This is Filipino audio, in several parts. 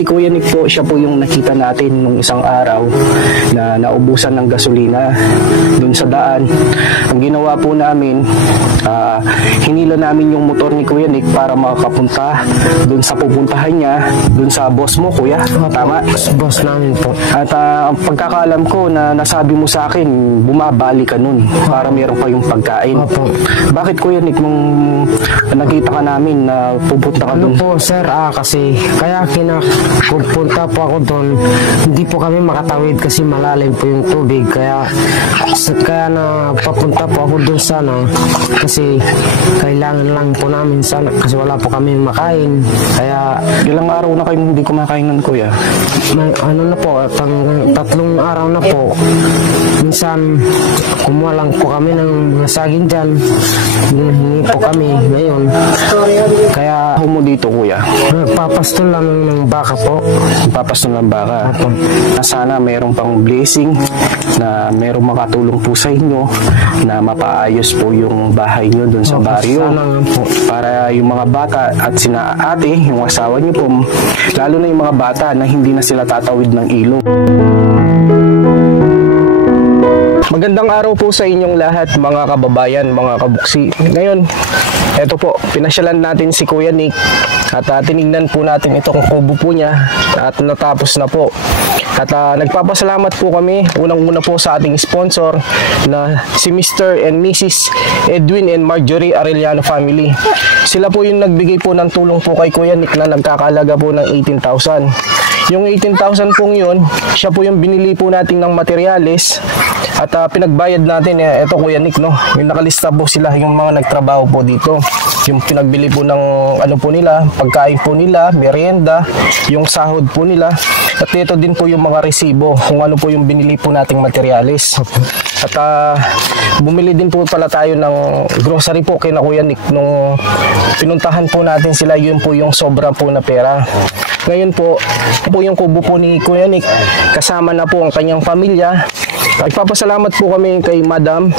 Si Kuya Nick po, siya po yung nakita natin nung isang araw na naubusan ng gasolina dun sa daan. Ang ginawa po namin, hinila namin yung motor ni Kuya Nick para makapunta dun sa pupuntahan niya, dun sa boss mo, Kuya. Tama? Boss namin po. At ang pagkakaalam ko na nasabi mo sa akin, bumabali ka nun para meron pa yung pagkain. Opo. Bakit, Kuya Nick, nung nakita ka namin na pupunta ka dun? Po sir, kasi kaya pupunta po ako doon, hindi po kami makatawid kasi malalim po yung tubig, kaya na papunta po ako doon sana kasi kailangan lang po namin sana kasi wala po kami makain. Kaya ilang araw na kayo hindi kumakain ng Kuya? Ano na po, 3 araw na po. Minsan kumuha lang po kami ng mga saging dyan, hingi po kami ngayon. Kaya mo dito, Kuya? Nagpapastol lang ng baka po. Papastol ng baka. Sana mayroong pang blessing na mayroong makatulong po sa inyo na mapaayos po yung bahay nyo dun sa baryo. Para yung mga bata at sina ate, yung asawa nyo po, lalo na yung mga bata na hindi na sila tatawid ng ilog. Magandang araw po sa inyong lahat, mga kababayan, mga kabuksi. Ngayon, eto po, pinasyalan natin si Kuya Nick at tinignan po natin itong kubo po niya at natapos na po. At nagpapasalamat po kami unang-una po sa ating sponsor na si Mr. and Mrs. Edwin and Marjorie Arellano family. Sila po yung nagbigay po ng tulong po kay Kuya Nick na nagkakalaga po ng 18,000. Yung 18,000 pong yun, siya po yung binili po natin ng materyales at pinagbayad natin. Ito Kuya Nick, no? Yung nakalista po sila, yung mga nagtrabaho po dito. Yung pinagbili po ng ano po nila, pagkain po nila, merienda, yung sahod po nila. At ito din po yung mga resibo kung ano po yung binili po nating materyales. At bumili din po pala tayo ng grocery po kay na Kuya Nick nung pinuntahan po natin sila. Yun po yung sobra po na pera. Ngayon po yung kubo po ni Kuya Nick, kasama na po ang kanyang pamilya. Nagpapasalamat po kami kay Madam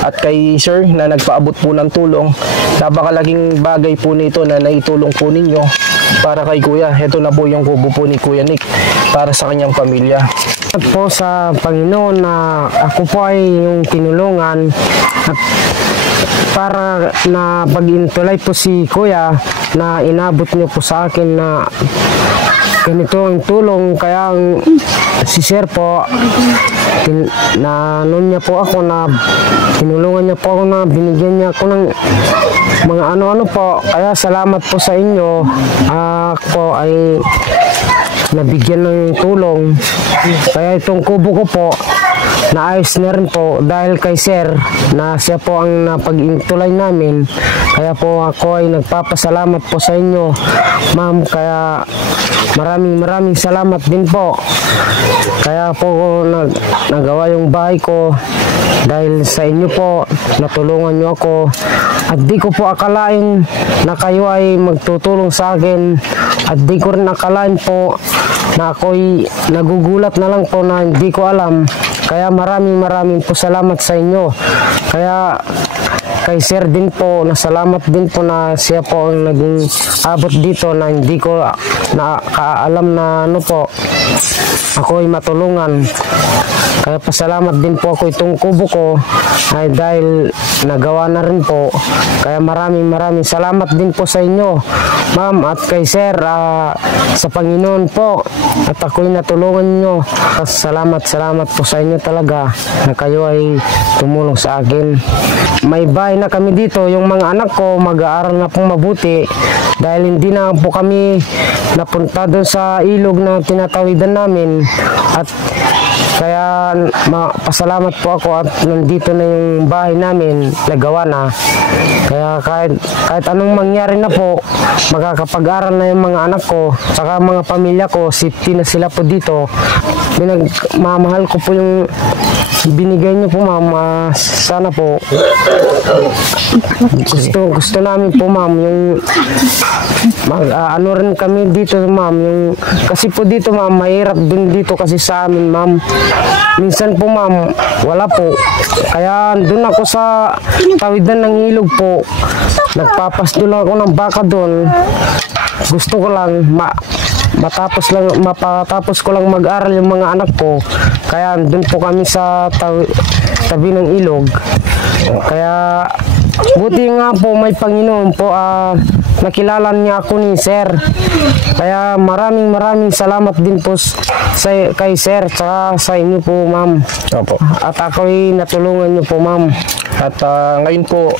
at kay Sir na nagpaabot po ng tulong. Napakalaking bagay po nito na naitulong po ninyo para kay Kuya. Ito na po yung kubo po ni Kuya Nick para sa kanyang pamilya. At po sa Panginoon na ako po ay yung tinulungan at para na pag-intulay po si Kuya na inabot niyo po sa akin na ganito ang tulong. Kaya si Sir po na niya po ako na tinulungan niya po ako na binigyan niya ako ng mga ano-ano po. Kaya salamat po sa inyo. Ako ay nabigyan ng tulong. Kaya itong kubo ko po naayos na rin po dahil kay Sir na siya po ang napag-intulay namin. Kaya po ako ay nagpapasalamat po sa inyo, ma'am. Kaya maraming salamat din po. Kaya po nagawa yung bahay ko dahil sa inyo po, natulungan nyo ako. At di ko po akalain na kayo ay magtutulong sa akin. At di ko rin akalain po na ako'y nagugulat na lang po na hindi ko alam. Kaya maraming po salamat sa inyo. Kaya kay Sir din po, nasalamat din po na siya po ang naging abot dito na hindi ko nakaalam na ano po, ako ay matulungan. Kaya pasalamat din po ako itong kubo ko ay dahil nagawa na rin po. Kaya maraming salamat din po sa inyo, ma'am, at kay Sir sa Panginoon po. At ako'y natulungan nyo. Salamat po sa inyo talaga na kayo ay tumulong sa akin. May bahay na kami dito. Yung mga anak ko mag-aaral na pong mabuti dahil hindi na po kami napunta doon sa ilog na tinatawidan namin. At kaya pasalamat po ako at nandito na yung bahay namin, nagawa na. Kaya kahit anong mangyari na po, makakapag-aral na yung mga anak ko, saka mga pamilya ko, safety na sila po dito. Mamahal ko po yung binigay niyo po, ma'am. Sana po gusto namin po, ma'am, yung ano rin kami dito, ma'am, yung kasi po dito, ma'am, mahirap din dito kasi sa amin, ma'am. Minsan po, ma'am, wala po. Kaya doon ako sa tawidan ng ilog po, nagpapasdol ako ng baka doon. Gusto ko lang mapatapos ko lang mag-aral yung mga anak ko. Kaya doon po kami sa tabi ng ilog. Kaya buti nga po may Panginoon po, nakilala niya ako ni Sir. Kaya maraming salamat din po kay Sir tsaka sa inyo po, ma'am. Opo. At ako'y natulungan niyo po, ma'am. At ngayon po,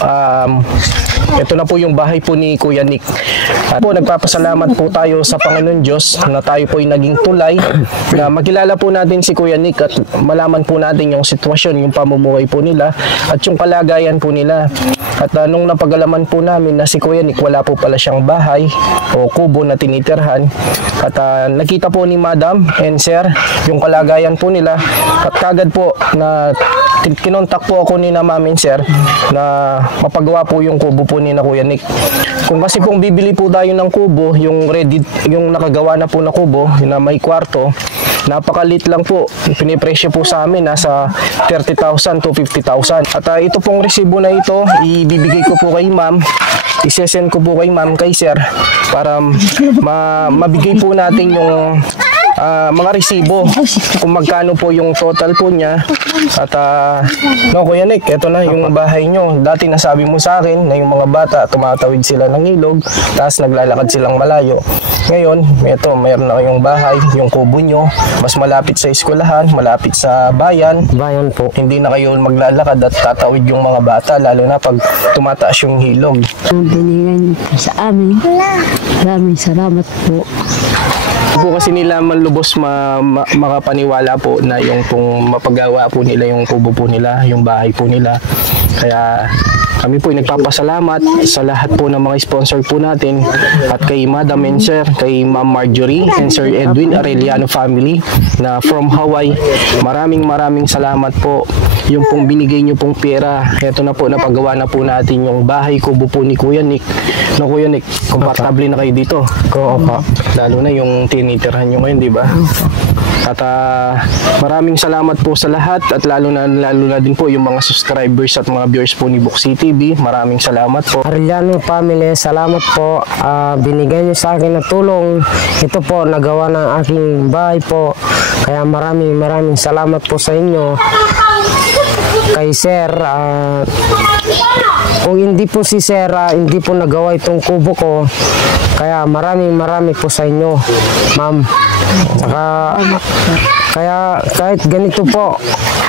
ito na po yung bahay po ni Kuya Nick. At po, nagpapasalamat po tayo sa Panginoon Diyos na tayo po ay naging tulay, na makilala po natin si Kuya Nick at malaman po natin yung sitwasyon, yung pamumuhay po nila at yung kalagayan po nila. At nung napagalaman po namin na si Kuya Nick wala po pala siyang bahay o kubo na tinitirhan, at nakita po ni Madam and Sir yung kalagayan po nila, at kagad po na kinontak po ako ni na Ma'am and Sir na mapagawa po yung kubo po ni na Kuya Nick. Kung kasi pong bibili po tayo ng kubo, yung ready, yung nakagawa na po na kubo na may kwarto, napakalit lang po. Pinipresyo po sa amin nasa 30,000 to 50,000. At ito pong resibo na ito, ibibigay ko po kay Ma'am. Isesend ko po kay Ma'am, kay Sir, para mabigay po natin yung mga resibo kung magkano po yung total po niya. At no, Kuya Nick, ito na yung bahay nyo. Dati nasabi mo sa akin na yung mga bata tumatawid sila ng ilog, tapos naglalakad silang malayo. Ngayon, ito, mayroon na kayong bahay, yung kubo nyo, mas malapit sa eskwelahan, malapit sa bayan. Bayan po. Hindi na kayo maglalakad at tatawid yung mga bata, lalo na pag tumataas yung hilog. Ang binigay niyo po sa amin, maraming salamat po. Po kasi nila manlubos makapaniwala po na yung pong mapagawa po nila yung kubo po nila, yung bahay po nila. Kaya kami po ay nagpapasalamat sa lahat po ng mga sponsor po natin, at kay Madam and Sir, kay Ma'am Marjorie and Sir Edwin Arellano family na from Hawaii. Maraming salamat po. Yung pong binigay nyo pong pera, eto na po, napagawa na po natin yung bahay kubo po ni Kuya Nick. No, Kuya Nick, komportable na kayo dito. Oo pa. Lalo na yung tinitirhan nyo ngayon, di ba? At maraming salamat po sa lahat, at lalo na din po yung mga subscribers at mga viewers po ni Buksi TV. Maraming salamat po. Arellano family, salamat po. Binigay niyo sa akin na tulong. Ito po, nagawa ng aking bahay po. Kaya maraming salamat po sa inyo. Kay Sir, kung hindi po si Sir, hindi po nagawa itong kubo ko. Kaya maraming po sa inyo, ma'am. Kaya kahit ganito po,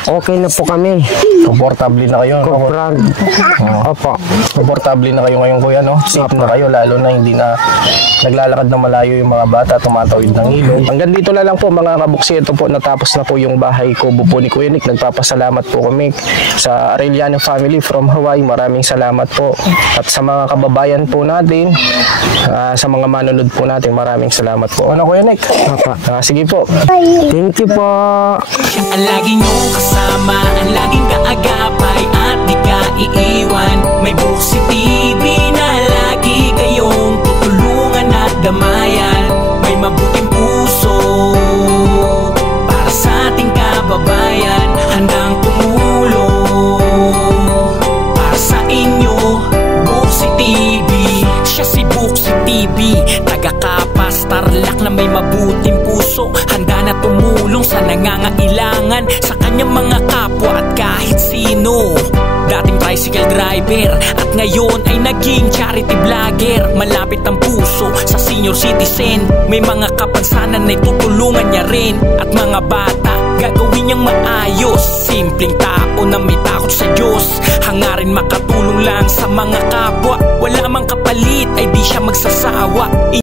okay na po kami. Komportable na kayo. Opo. Komportable na kayo ngayon, Kuya, no? Safe na kayo, lalo na hindi na naglalakad na malayo yung mga bata, tumatawid ng ilog. Hanggang dito na lang po, mga kabuksi. Ito po, natapos na po yung bahay kubo po ni Kuya Nick. Nagpapasalamat po kami sa Arellano family from Hawaii. Maraming salamat po. At sa mga kababayan po natin, sa mga manonood po natin, maraming salamat po. Ano, Kuya Nick? Sige po. Thank you po. Ang lagi niyong kasama, ang laging kaagapay at di ka iiwan. May Buksi TV na lagi kayong tutulungan at damayan. May mabuting puso para sa ating kababayan, handang tumulong para sa inyo. Buksi TV, siya si Buksi TV, taga-Kapas, Tarlac na may mabuting puso, handa na tumulong sa nangangailangan sa kanyang mga kapwa at kahit sino. Dating tricycle driver at ngayon ay naging charity vlogger. Malapit ang puso sa senior citizen, may mga kapansanan na tutulungan niya rin. At mga bata, gagawin niyang maayos. Simpleng tao na may takot sa Diyos, hangarin makatulong lang sa mga kapwa. Wala mang kapalit ay di siya magsasawa.